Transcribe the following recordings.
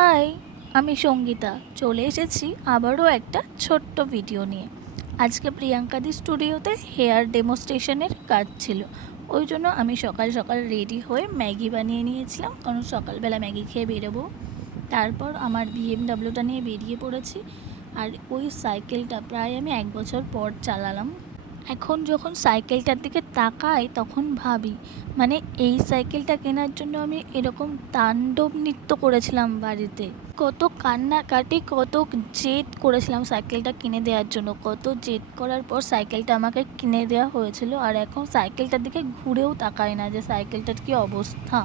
High, আমি সঙ্গীতা চলে এসেছি আবারও একটা ছোট্ট ভিডিও নিয়ে। আজকে প্রিয়াঙ্কাদি স্টুডিওতে হেয়ার ডেমোস্ট্রেশনের কাজ ছিল, ওই জন্য আমি সকাল সকাল রেডি হয়ে ম্যাগি বানিয়ে নিয়েছিলাম, কারণ সকালবেলা ম্যাগি খেয়ে বেরোবো। তারপর আমার বিএমডাব্লিউটা নিয়ে বেরিয়ে পড়েছি। আর ওই সাইকেলটা প্রায় আমি 1 বছর পর চালালাম। এখন যখন সাইকেলটার দিকে তাকাই তখন ভাবি, মানে এই সাইকেলটা কেনার জন্য আমি এরকম তাণ্ডব নৃত্য করেছিলাম বাড়িতে। কত কান্নাকাটি, কত জেদ করেছিলাম সাইকেলটা কিনে দেওয়ার জন্য। কত জেদ করার পর সাইকেলটা আমাকে কিনে দেওয়া হয়েছিল। আর এখন সাইকেলটার দিকে ঘুরেও তাকাই না যে সাইকেলটার কী অবস্থা।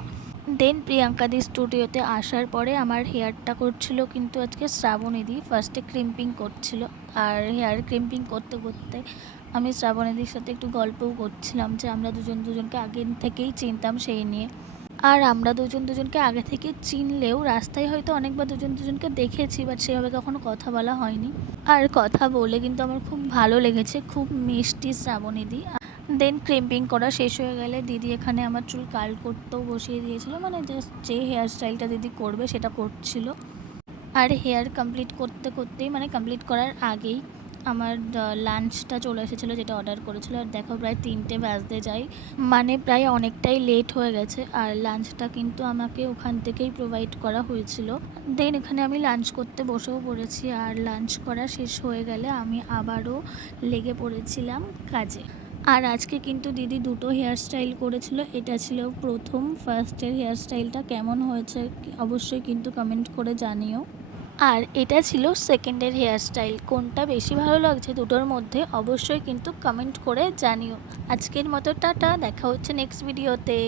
দেন প্রিয়াঙ্কাদি স্টুডিওতে আসার পরে আমার হেয়ারটা করছিল কিন্তু আজকে শ্রাবণীদি। ফার্স্টে ক্রিম্পিং করছিল, আর হেয়ার ক্রিম্পিং করতে করতে আমি শ্রাবণীদির সাথে একটু গল্পও করছিলাম যে আমরা দুজন দুজনকে আগে থেকেই চিনতাম সেই নিয়ে। আর আমরা দুজন দুজনকে আগে থেকে চিনলেও রাস্তায় হয়তো অনেকবার দুজন দুজনকে দেখেছি, বাট সেভাবে কখনো কথা বলা হয়নি। আর কথা বলে কিন্তু আমার খুব ভালো লেগেছে, খুব মিষ্টি শ্রাবণীদি। দেন ক্রিম্পিং করা শেষ হয়ে গেলে দিদি এখানে আমার চুল কার্ল করতেও বসিয়ে দিয়েছিল, মানে জাস্ট যে হেয়ার স্টাইলটা দিদি করবে সেটা করছিল। আর হেয়ার কমপ্লিট করতে করতেই, মানে কমপ্লিট করার আগেই আমার লাঞ্চটা চলে এসেছিলো, যেটা অর্ডার করেছিল। আর দেখো প্রায় 3টে বাজতে যায়, মানে প্রায় অনেকটাই লেট হয়ে গেছে। আর লাঞ্চটা কিন্তু আমাকে ওখান থেকেই প্রোভাইড করা হয়েছিল। দেন এখানে আমি লাঞ্চ করতে বসেও পড়েছি। আর লাঞ্চ করা শেষ হয়ে গেলে আমি আবারও লেগে পড়েছিলাম কাজে। আর আজকে কিন্তু দিদি দুটো হেয়ার স্টাইল করেছিল, এটা ছিল প্রথম। ফার্স্টের হেয়ার স্টাইলটা কেমন হয়েছে অবশ্যই কিন্তু কমেন্ট করে জানিও। আর এটা ছিল সেকেন্ডের হেয়ার স্টাইল। কোনটা বেশি ভালো লাগছে দুটোর মধ্যে অবশ্যই কিন্তু কমেন্ট করে জানিও। আজকের মতো টাটা, দেখা হচ্ছে নেক্সট ভিডিওতে।